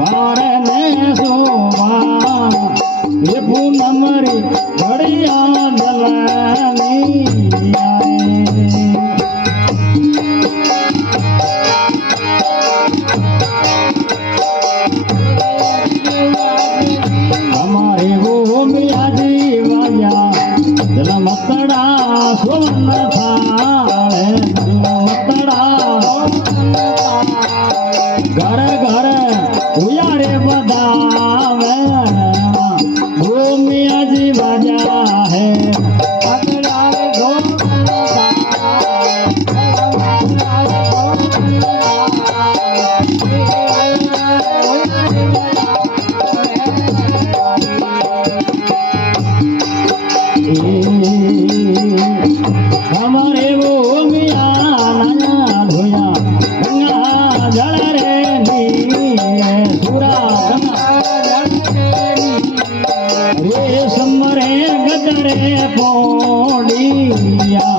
बारे ने सोवान ये पूनम री घड़िया दलानी आए हमारे वो मिया जी वाया जलमतड़ा सोवन थाले जलमतड़ा घर घर उयारे बदावे वो मिया जी बाजा है हमारे वो मिया नया धोया गंगा जल रे नी सुरा रे समरे गदरे पौड़िया